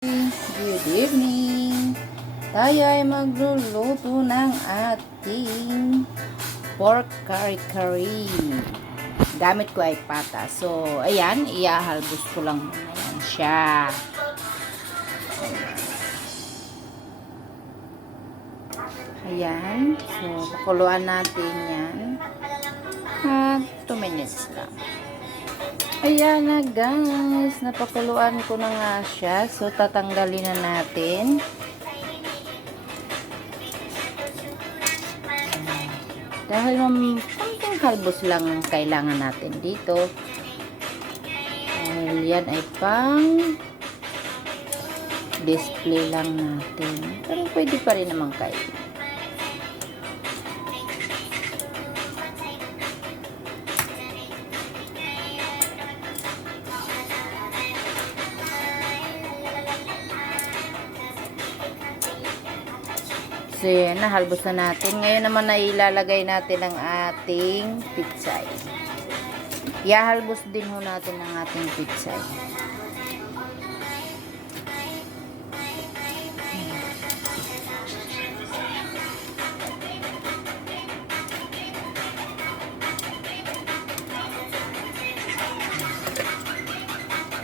Good evening! Tayo ay magluluto ng ating pork curry. Gamit ko ay pata. So, ayan, iahalbos ko lang. Ayan siya. Ayan. So, pakuluan natin yan. At 2 minutes lang. Ayan na guys, napakuluan ko na nga siya. So, tatanggalin na natin. Dahil konting halbos lang ang kailangan natin dito. Dahil yan ay pang display lang natin. Pero pwede pa rin naman kayo. So, yan, nahalbos na natin. Ngayon naman na ilalagay natin ang ating pitsay. Ihalbos din ho natin ang ating pitsay.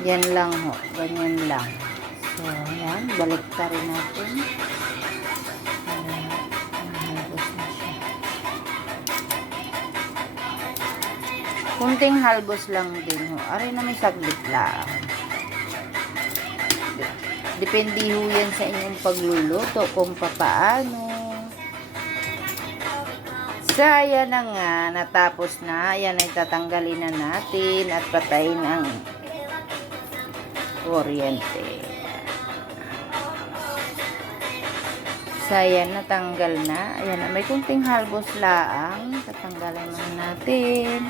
Yan lang ho. Ganyan lang. So, yan. Balik pa rin natin. Kunting halbos lang din ho. Aray na may saglit lang. Depende ho yan sa inyong pagluluto kung papaano. So, ayan na nga. Natapos na. Ayan ay tatanggalin na natin at patayin ang kuryente. So, ayan, natanggal na. Ayan, may kunting halbos laang. Tatanggalin naman natin.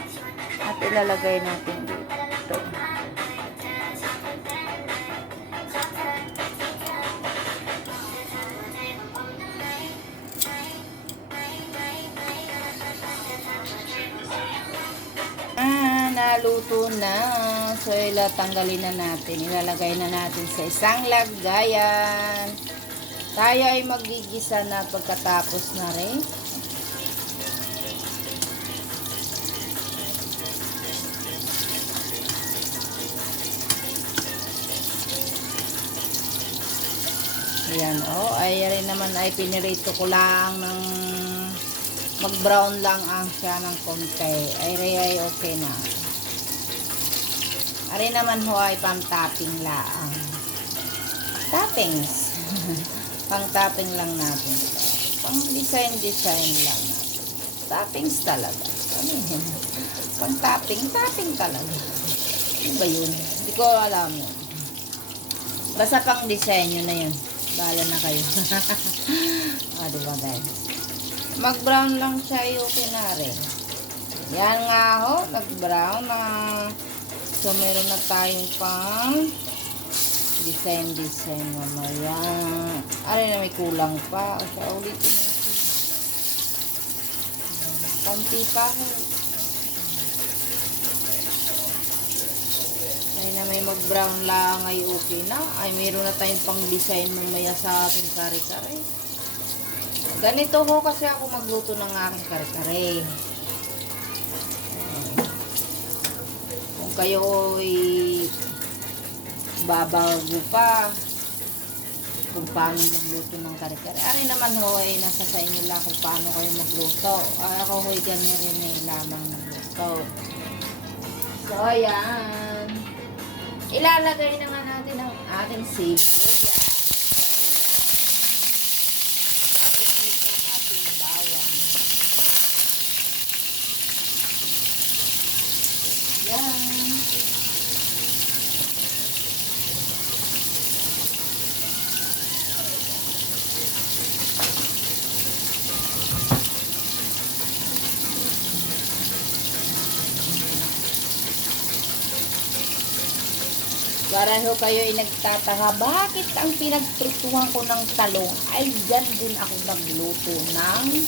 At ilalagay natin dito. Naluto na. So, tanggalin na natin. Ilalagay na natin sa isang lagayan. Tayo ay magigisa na pagkatapos na rin. Ayan, oh. Ay, rin naman ay pinirito ko lang ng mag-brown lang ang siya ng konti. Ay, okay na. Ari naman ho ay pang-topping lang. Toppings. Pang-topping lang natin. Pang-design lang natin. Toppings talaga. Pang-topping talaga. Ano ba yun? Hindi ko alam yun. Basta pang-design yun na yun. Bahala na kayo. Diba guys? Mag-brown lang siya, okay na rin. Yan nga ho, nag-brown na. So, meron na tayong pang design mamaya. Aray na may kulang pa. O siya, ulitin natin. Konti pa ho. Ay na may mag-brown lang ay okay na. Ay meron na tayong pang design mamaya sa ating kare-kare. Ganito ho kasi ako magluto ng aking kare-kare. Kung kayo ay babago pa kung paano magluto ng kare-kare. Ari naman ho ay nasa sa inyo lang kung paano kayo magluto. Ako ho ay ganyan rin ay lamang magluto. So ayan. Ilalagay naman natin ang ating sibuyas. Yan. Para ho kayo ay nagtataka, bakit ang pinagprituhan ko ng talong ay dyan din ako nagluto ng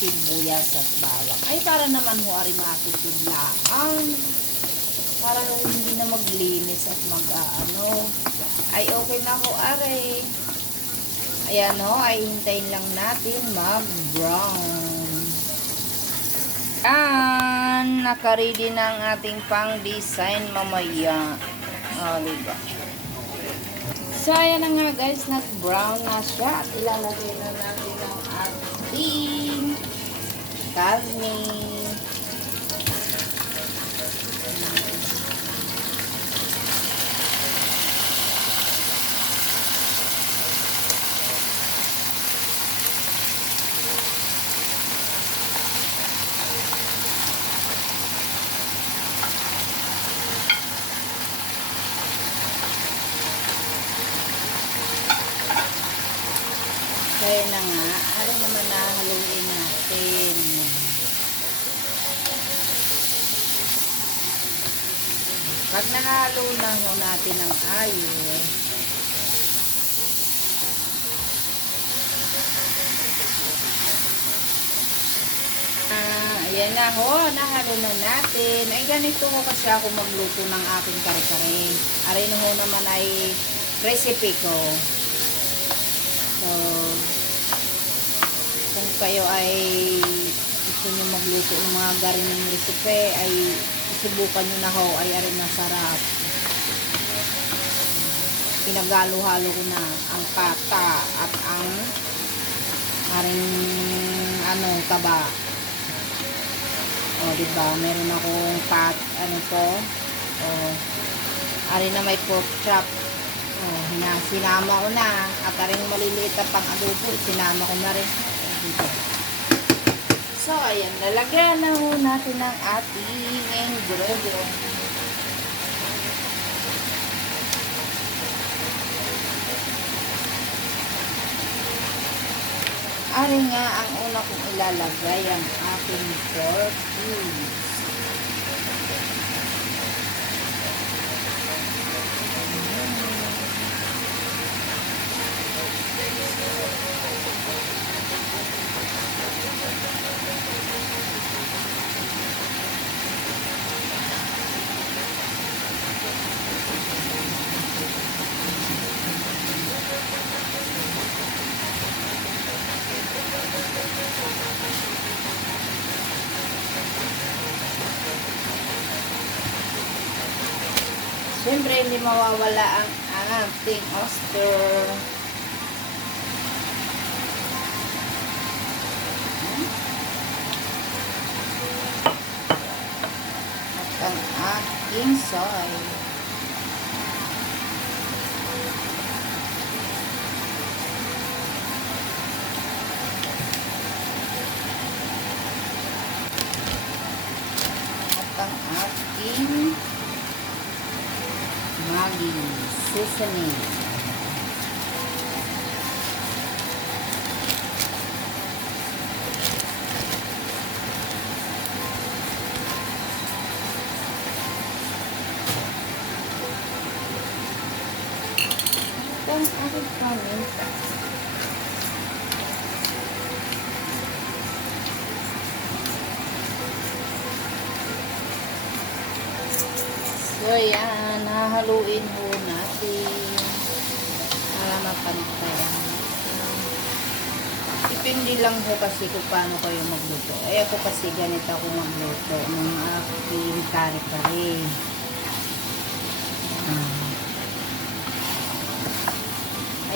sibuyas at bawang. Ay para naman ho ari makikiblaan para hindi na maglinis at mag-ano. Ay, okay na ako, are. Ayan o, ay hintayin lang natin mag-brown. Ayan, naka-ready na ang ating pang-design mamaya. O, diba? So, ayan na nga guys, nag-brown na siya. At ilalagay na natin ang ating karne. Kaya na nga, ano naman nahaluin natin. Pag nahalo na natin ang ayos, ayan na ho, nahalo na natin. Ay ganito ho kasi ako magluto ng aking kare-kare. Aray ho naman ay recipe ko. So, kung kayo ay gusto nyo magluto ng mga garinang recipe, ay subukan nyo na ho, ay aring masarap. Pinagalo-halo ko na ang pata at ang aring taba. O, diba? Meron akong ari na may pork chop. Sinama ko na. At aring maliliit na pang adobo, sinama ko na rin. So, ayan. Lalagyan na ho natin ang ating ingredient. Ari nga ang una kong ilalagay ang ating pork cubes. Siyempre, hindi mawawala ang ating oyster. At ang ating soy. At ang ating Maggi seasoning. Ang ating paminta. So, yan. Nahaluin ho natin. Para mapantayan. Depende lang ho kasi kung paano kayo magluto. Ay, ako kasi ganito ako magluto ng aking kare-kare.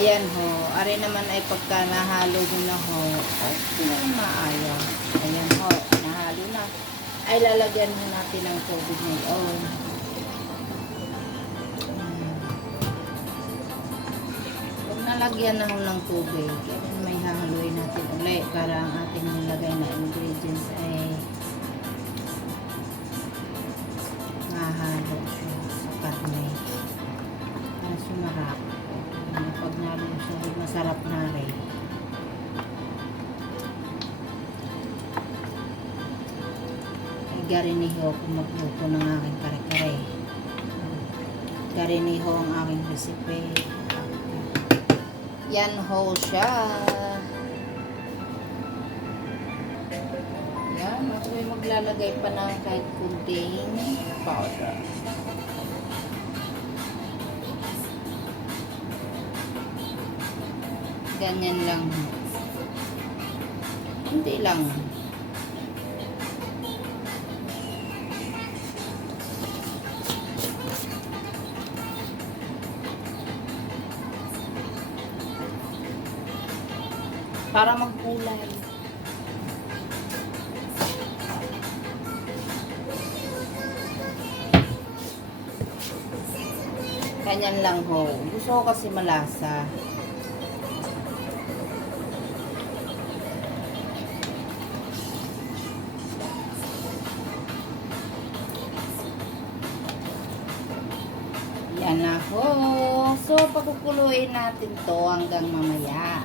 Ayan ho. Ari naman ay pagka nahalo din na ho. Ay, hindi maayos. Ayan ho. Nahalo na. Ay, lalagyan ho natin ng tubig ngayon. Nalagyan na ho ng tubig. May hahaluin natin ulit para ang ating nilagay na ingredients ay nahalo siya sa karne. Para sumarap. Pag nalo siya, masarap na rin. Ay gariniho kung magluto ng aking kare-kare. Gariniho ang aking recipe. Yan ho siya. Yan. Ayan, ako ay maglalagay pa ng kahit kunting powder. Ganyan lang. Hindi lang. Para magkulay. Ganyan lang ho. Gusto ko kasi malasa. Yan na ho. So, pagkukuluin natin to hanggang mamaya.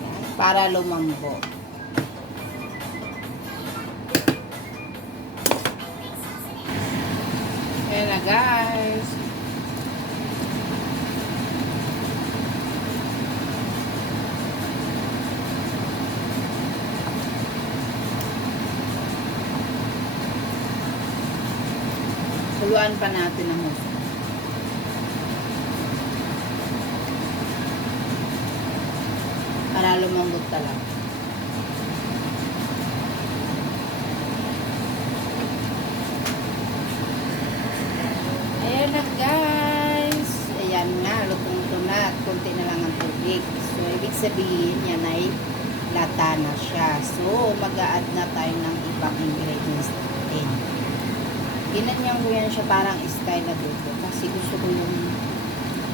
Yan, para lumambo. Ayan na guys. Kuluan pa natin ang husto. Para lumambot talaga. Ayan na guys. Ayan na, lutong-luto na at konti na lang ang tubig. So, ibig sabihin yan ay lata na siya. So, mag-a-add na tayo ng ibang ingredients natin. Ginanyan ko yan siya parang style na dito. Kasi gusto ko yung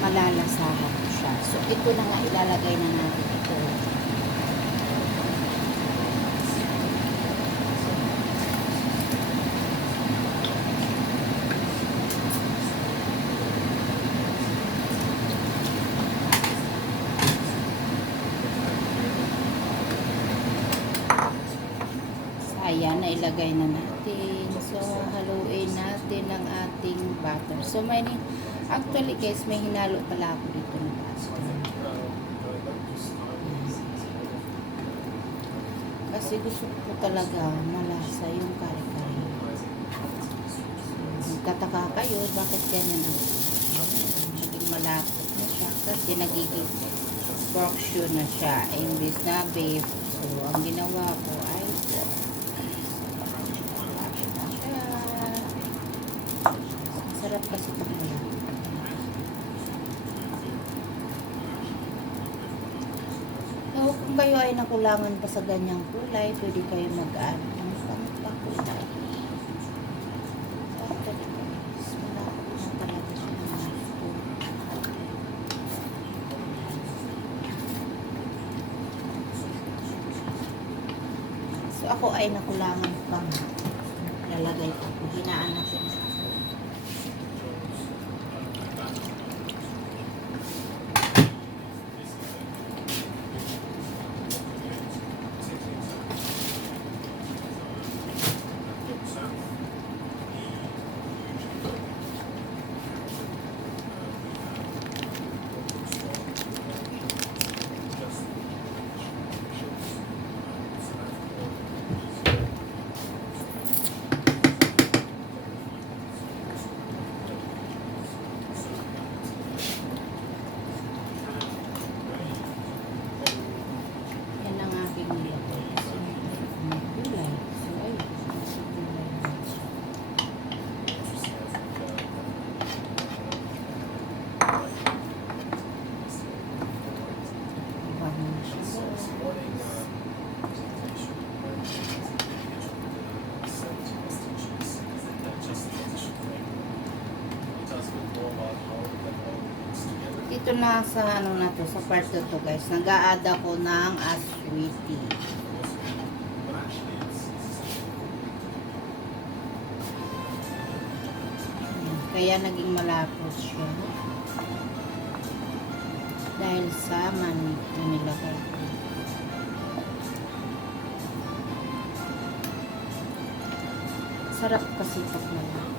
malalasahan ko siya. So, ito na nga ilalagay na natin ito. Ayan, na ilagay na natin. So, haluin natin ang ating butter. So, actually guys, may hinalo pala ako dito ng butter. Kasi gusto ko talaga malasa yung kare-kare. So, magtataka kayo, bakit ganyan ang naging malapot na siya. Kasi nagiging pork shoe na siya. Imbis na beef. So, ang ginawa ko ay sarap kasi pag malapot. So, kung kayo ay nakulangan pa sa ganyang kulay, pwede kayo mag-add ng pangpakulay. So, actually guys, malapot na talaga siya ng gusto. So, ako ay nakulangan pang lalagay ko. Hinaan natin. Ito na sa ano na to, sa part 2 to guys. Nag-a-add ako ng aswiti. Kaya naging malapot siya. Dahil sa manik na nilagay ko. Sarap kasi pag malapot.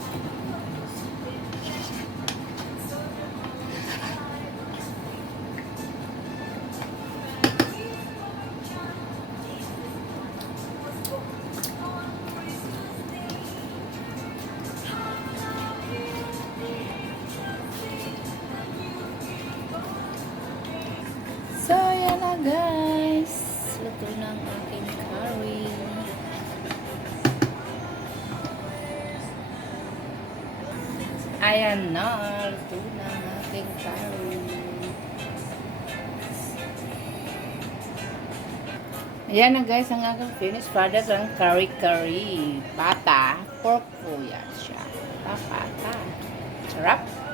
luto ng aking curry. Ayan na, luto ng aking curry. Ayan na guys, ang aking finished product ng curry. Pata, pork po yan siya. Pata. Sarap.